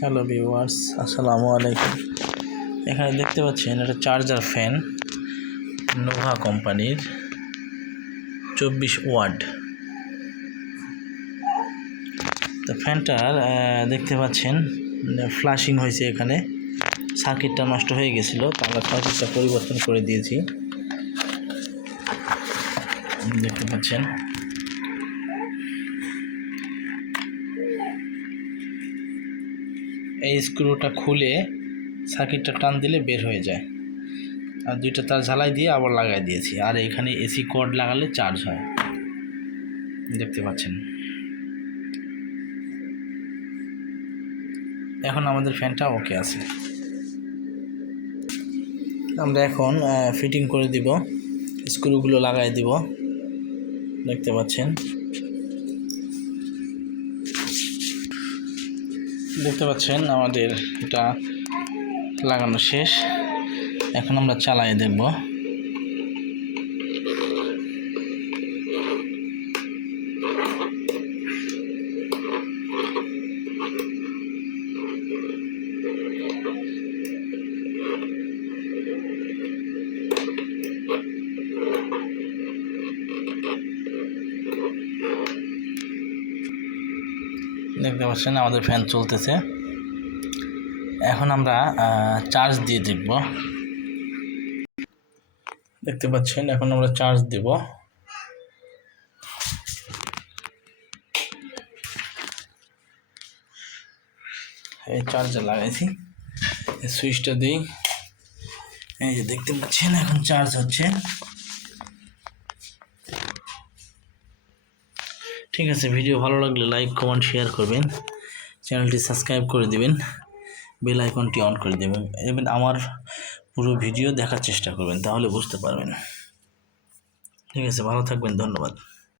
Hello viewers, আসসালামু আলাইকুম। এখানে দেখতে পাচ্ছেন এটা চার্জার ফ্যান, নোভা কোম্পানির 24 ওয়াট। তো ফ্যানটার দেখতে পাচ্ছেন ফ্লাশিং হয়েছে, এখানে সার্কিটটা নষ্ট হয়ে গেছিল, তো আমরা সার্কিটটা পরিবর্তন করে দিয়েছি। দেখতে পাচ্ছেন এই স্ক্রুটা খুলে সার্কিটটা টান দিলে বের হয়ে যায়, আর দুইটা তার ঝালাই দিয়ে আবার লাগাই দিয়েছি। আর এখানে এসি কর্ড লাগালে চার্জ হয়, দেখতে পাচ্ছেন। এখন আমাদের ফ্যানটা ওকে আছে। আমরা এখন ফিটিং করে দিব, স্ক্রুগুলো লাগাই দিব। দেখতে পাচ্ছেন আমাদের এটা লাগানো শেষ। এখন আমরা চালাই দেখব। দেখতে পাচ্ছেন আমাদের ফ্যান চলতেছে। এখন আমরা চার্জ দিয়ে দেখব। দেখতে পাচ্ছেন এখন আমরা চার্জ দেব। এই চার্জার লাগাইছি, সুইচটা দিই। এই যে দেখতে পাচ্ছেন এখন চার্জ হচ্ছে। ঠিক আছে, ভিডিও ভালো লাগলে লাইক, কমেন্ট, শেয়ার করবেন, চ্যানেলটি সাবস্ক্রাইব করে দিবেন, বেল আইকনটি অন করে দেবেন এবং আমার পুরো ভিডিও দেখার চেষ্টা করবেন, তাহলে বুঝতে পারবেন। ঠিক আছে, ভালো থাকবেন, ধন্যবাদ।